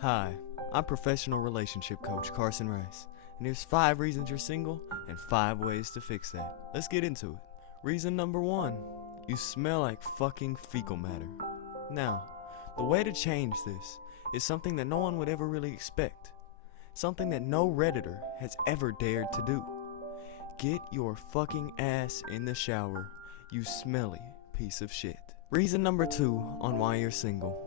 Hi, I'm professional relationship coach Carson Rice, and here's 5 reasons you're single and 5 ways to fix that. Let's get into it. Reason number 1, you smell like fucking fecal matter. Now, the way to change this is something that no one would ever really expect. Something that no Redditor has ever dared to do. Get your fucking ass in the shower, you smelly piece of shit. Reason number 2 on why you're single.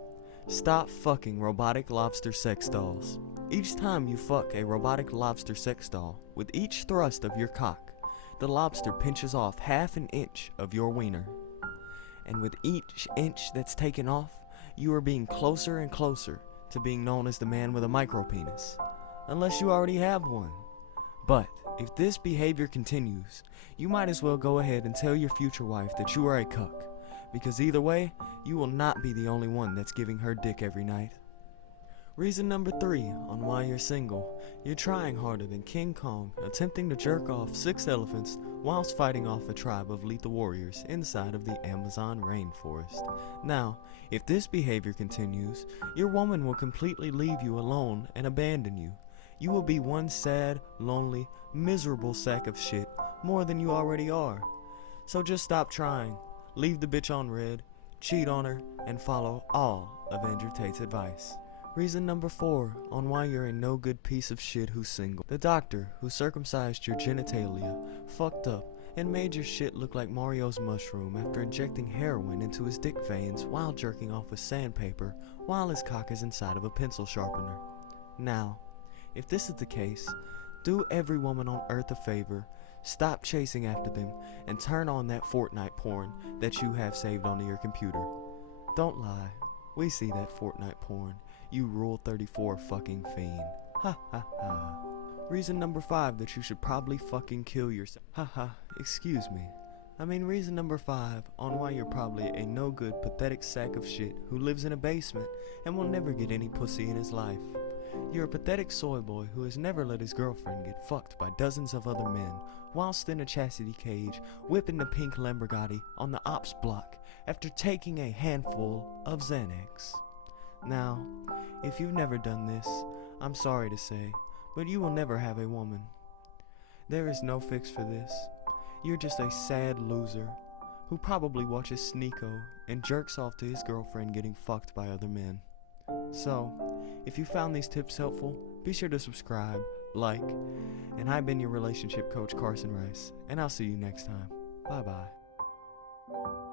Stop fucking robotic lobster sex dolls. Each time you fuck a robotic lobster sex doll, with each thrust of your cock, the lobster pinches off half an inch of your wiener. And with each inch that's taken off, you are being closer and closer to being known as the man with a micropenis. Unless you already have one. But if this behavior continues, you might as well go ahead and tell your future wife that you are a cuck. Because either way, you will not be the only one that's giving her dick every night. Reason number 3 on why you're single. You're trying harder than King Kong, attempting to jerk off 6 elephants whilst fighting off a tribe of lethal warriors inside of the Amazon rainforest. Now, if this behavior continues, your woman will completely leave you alone and abandon you. You will be one sad, lonely, miserable sack of shit more than you already are. So just stop trying. Leave the bitch on red, cheat on her, and follow all of Andrew Tate's advice. Reason number 4 on why you're a no good piece of shit who's single. The doctor who circumcised your genitalia fucked up and made your shit look like Mario's mushroom after injecting heroin into his dick veins while jerking off with sandpaper while his cock is inside of a pencil sharpener. Now, if this is the case, do every woman on earth a favor. Stop chasing after them and turn on that Fortnite porn that you have saved onto your computer. Don't lie, we see that Fortnite porn, you Rule 34 fucking fiend. Ha ha ha. Reason number 5 that you should probably fucking kill yourself. Ha ha, excuse me. I mean reason number 5 on why you're probably a no good pathetic sack of shit who lives in a basement and will never get any pussy in his life. You're a pathetic soy boy who has never let his girlfriend get fucked by dozens of other men whilst in a chastity cage, whipping the pink Lamborghini on the ops block after taking a handful of Xanax. Now, if you've never done this, I'm sorry to say, but you will never have a woman. There is no fix for this. You're just a sad loser who probably watches Sneako and jerks off to his girlfriend getting fucked by other men. So, if you found these tips helpful, be sure to subscribe, like, and I've been your relationship coach Carson Rice, and I'll see you next time. Bye bye.